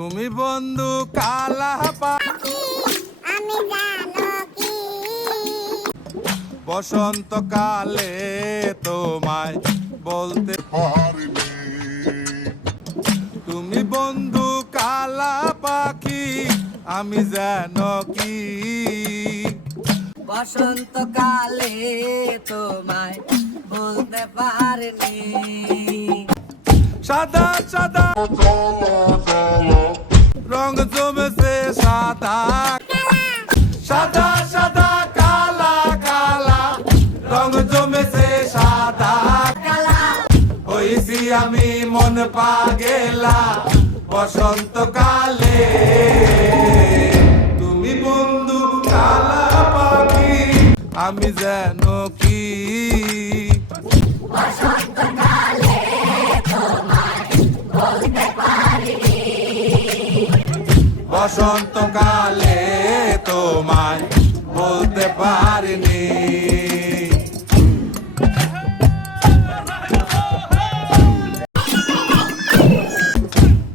তুমি বন্ধু কালা পাখি আমি জানো কি বসন্তকালে তোমায় বলতে পারিনি তুমি বন্ধু কালা পাখি আমি জানো কি বসন্তকালে তোমায় বলতে পারিনি সাদা সাদা চলো চলো রং জমেছে সাদা সাদা সাদা কালা কালা রং জমেছে সাদা কালা হইছি আমি মন পাগেলা বসন্তকালে তুমি বন্ধু কালা পাখি আমি যেন কি বসন্তকালে তোমায় বলতে পারিনি বসন্তকালে তোমায় বলতে পারিনি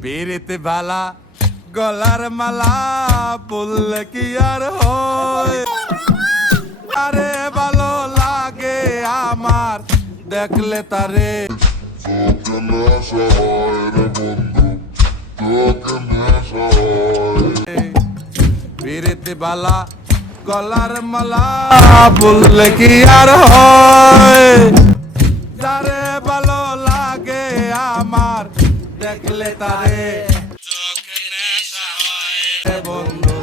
পিরিতে বালা গলার মালা বললে কি আর হয় আরে ভালো লাগে আমার দেখলে তারে তোকে নেশা হয় রে বন্ধু তোকে নেশা হয় পিরিতে বালা গলার মালা বললে কি আর হয় যারে ভালো লাগে আমার দেখলে তারে চোখে নেশা হয় রে বন্ধু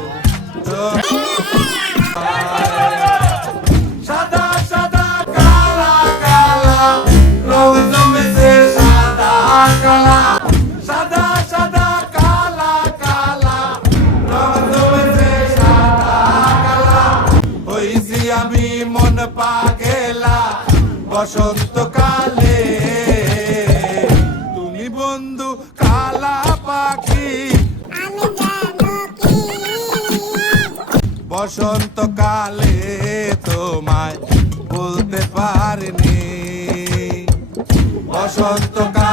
সাদা সাদা কালা কালা রং জমেছে সাদা কালা সাদা সাদা কালা কালা রং জমেছে সাদা কালা হইছি আমি মন পাগেলা বসন্তকালে তুমি বন্ধু কালা পাখি আমি জানো কি বসন্তকালে তোমায় বলতে পারিনি বসন্তকালে